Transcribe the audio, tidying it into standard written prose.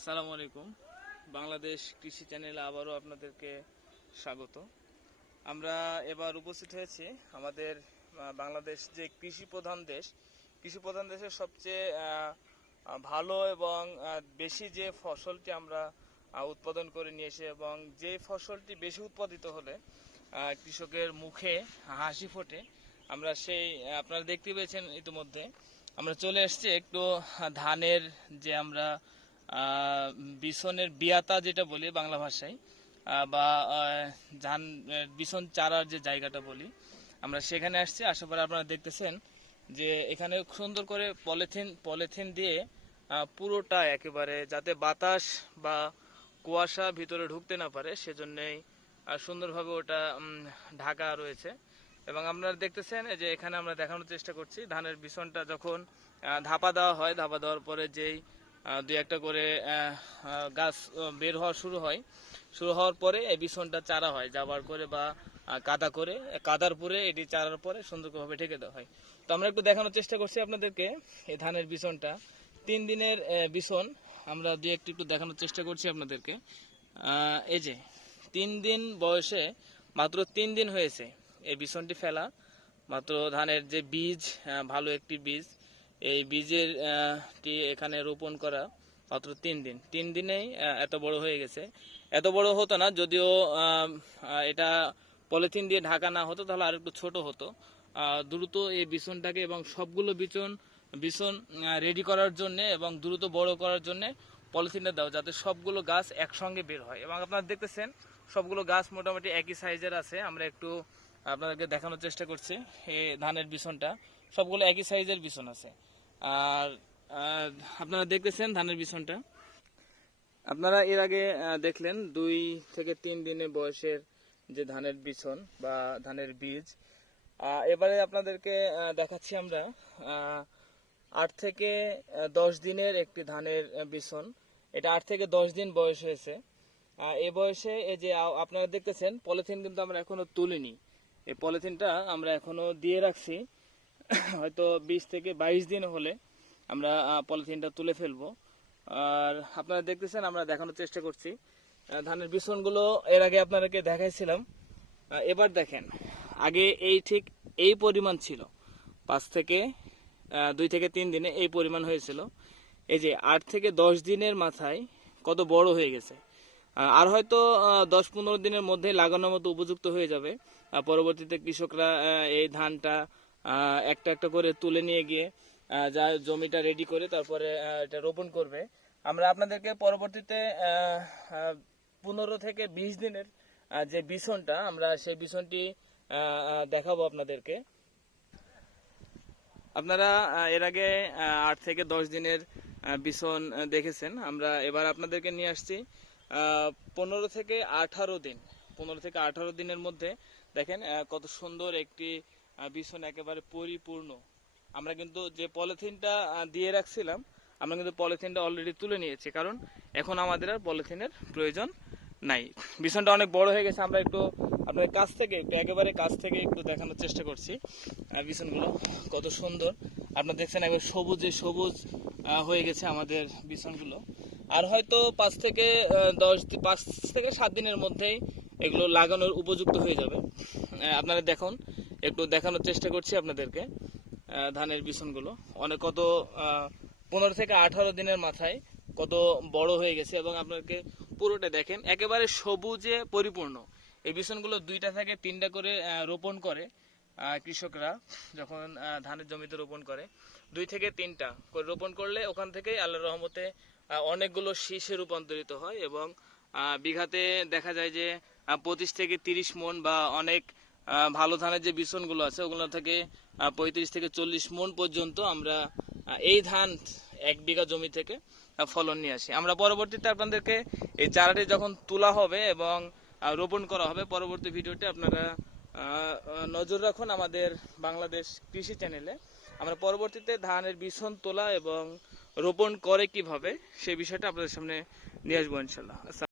আসসালামু আলাইকুম। বাংলাদেশ কৃষি চ্যানেলে আবারও আপনাদেরকে স্বাগত। আমরা এবার উপস্থিত হয়েছি আমাদের বাংলাদেশ যে কৃষি প্রধান দেশ, কৃষি প্রধান দেশের সবচেয়ে ভালো এবং বেশি যে ফসলটি আমরা উৎপাদন করে নিয়ে এসে এবং যে ফসলটি বেশি উৎপাদিত হলে কৃষকের মুখে হাসি ফোটে, আমরা সেই আপনারা দেখতে পেয়েছেন ইতিমধ্যে আমরা চলে এসেছি একটু ধানের যে আমরা বিছনের বিয়াতা যেটা বলি বাংলা ভাষায়, বা ধান বিছন চারার যে জায়গাটা বলি, আমরা সেখানে আসছি। আসার পরে আপনারা দেখতেছেন যে এখানে সুন্দর করে পলিথিন দিয়ে পুরোটা একেবারে যাতে বাতাস বা কুয়াশা ভিতরে ঢুকতে না পারে সেজন্যই সুন্দরভাবে ওটা ঢাকা রয়েছে। এবং আপনারা দেখতেছেন যে এখানে আমরা দেখানোর চেষ্টা করছি ধানের বিছনটা যখন ধাপা দেওয়া হয়, ধাপা দেওয়ার পরে যেই দুই একটা করে গাছ বের হওয়া শুরু হওয়ার পরে এই বিছনটা চারা হয় যাবার করে বা কাদার পরে এটি চারার পরে সুন্দরভাবে ঢেকে দেওয়া হয়। তো আমরা একটু দেখানোর চেষ্টা করছি আপনাদেরকে এই ধানের বিছনটা 3 দিনের বিছন। আমরা দুই একটু দেখানোর চেষ্টা করছি আপনাদেরকে। এই যে 3 দিন বয়সে, মাত্র 3 দিন হয়েছে এই বিছনটি ফেলা। মাত্র ধানের যে বীজ, ভালো একটি বীজ, এই বীজের টি এখানে রোপণ করা মাত্র 3 দিনেই এত বড় হয়ে গেছে। এত বড় হতো না, যদিও এটা পলিথিন দিয়ে ঢাকা না হতো তাহলে আর একটু ছোট হতো। দ্রুত এই বিছনটাকে এবং সবগুলো বিছন রেডি করার জন্য এবং দ্রুত বড় করার জন্য পলিথিনটা দাও যাতে সবগুলো গাছ একসঙ্গে বের হয়। এবং আপনারা দেখতেছেন সবগুলো গাছ মোটামুটি একই সাইজের আছে। আমরা একটু আপনাদেরকে দেখানোর চেষ্টা করছি এই ধানের বিছনটা, সবগুলো একই সাইজের বিছন আছে। আর আপনারা দেখতেছেন ধানের বিছনটা, আপনারা এর আগে দেখলেন 2 থেকে 3 দিনের বয়সের যে ধানের বিছন বা ধানের বীজ। এবারে আপনাদেরকে দেখাচ্ছি আমরা 8 থেকে 10 দিনের একটি ধানের বিছন। এটা 8 থেকে 10 দিন বয়স হয়েছে। এই বয়সে এই যে আপনারা দেখতেছেন পলিথিন কিন্তু আমরা এখনো তুলিনি। এই পলিথিনটা আমরা এখনো দিয়ে রাখছি, হয়তো 20 থেকে 22 দিন হলে আমরা পলিথিনটা তুলে ফেলবো। আর আপনারা দেখতেছেন আমরা দেখানোর চেষ্টা করছি ধানের বিছনগুলো এর আগে আপনাদেরকে দেখাইছিলাম। এবার দেখেন, আগে ঠিক এই পরিমাণ ছিল, 2 থেকে 3 দিনে এই পরিমাণ হয়েছিল। এই যে 8 থেকে 10 দিনের মাথায় কত বড় হয়ে গেছে। আর হয়তো 10-15 দিনের মধ্যে লাগানোর মতো উপযুক্ত হয়ে যাবে। পরবর্তীতে কৃষকরা এই ধানটা একটা একটা করে তুলে নিয়ে গিয়ে যা জমিটা রেডি করে তারপরে এটা রোপণ করবে। আমরা আপনাদেরকে পরবর্তীতে 15 থেকে 20 দিনের যে বিছনটা, আমরা সেই বিছনটি দেখাবো আপনাদেরকে। আপনারা এর আগে 8 থেকে 10 দিনের বিছন দেখেছেন। আমরা এবার আপনাদেরকে নিয়ে আসছি 15 থেকে 18 দিনের মধ্যে। দেখেন কত সুন্দর একটি বিছন, একেবারে পরিপূর্ণ। আমরা কিন্তু যে পলিথিনটা দিয়ে রাখছিলাম, আমরা কিন্তু পলিথিনটা অলরেডি তুলে নিয়েছি, কারণ এখন আমাদের আর পলিথিনের প্রয়োজন নাই। বিছনটা অনেক বড় হয়ে গেছে। আমরা একটু আপনাদের একেবারে কাছ থেকে একটু দেখানোর চেষ্টা করছি বিছনগুলো কত সুন্দর। আপনারা দেখছেন একবার সবুজ হয়ে গেছে আমাদের বিছনগুলো। আর হয়তো 5 থেকে 7 দিনের মধ্যেই এগুলো লাগানোর উপযুক্ত হয়ে যাবে। আপনারা দেখুন, একটু দেখানোর চেষ্টা করছি আপনাদেরকে ধানের বিছনগুলো কত 15 থেকে 18 দিনের মাথায় কত বড় হয়ে গেছে। এবং আপনাকে পুরোটা দেখেন একেবারে সবুজে পরিপূর্ণ। এই বিছনগুলো 2টা থেকে 3টা করে রোপণ করে কৃষকরা, যখন ধানের জমিতে রোপণ করে 2 থেকে 3টা করে রোপণ করলে ওখান থেকে আল্লাহর রহমতে অনেকগুলো শীষে রূপান্তরিত হয়। এবং বিঘাতে দেখা যায় যে 25 থেকে 30 মণ, বা অনেক ভালো ধানের যে বিছনগুলো আছে ওগুলো থেকে 35 থেকে 40 মণ পর্যন্ত আমরা এই ধান 1 বিঘা জমি থেকে ফলন নিয়ে আসি। আমরা পরবর্তীতে আপনাদেরকে এই চারাটি যখন তোলা হবে এবং রোপণ করা হবে, পরবর্তী ভিডিওতে আপনারা নজর রাখুন আমাদের বাংলাদেশ কৃষি চ্যানেলে। আমরা পরবর্তীতে ধানের বিছন তোলা এবং রোপণ করে কিভাবে সেই বিষয়টা আপনাদের সামনে নিয়ে আসবো ইনশাল্লাহ।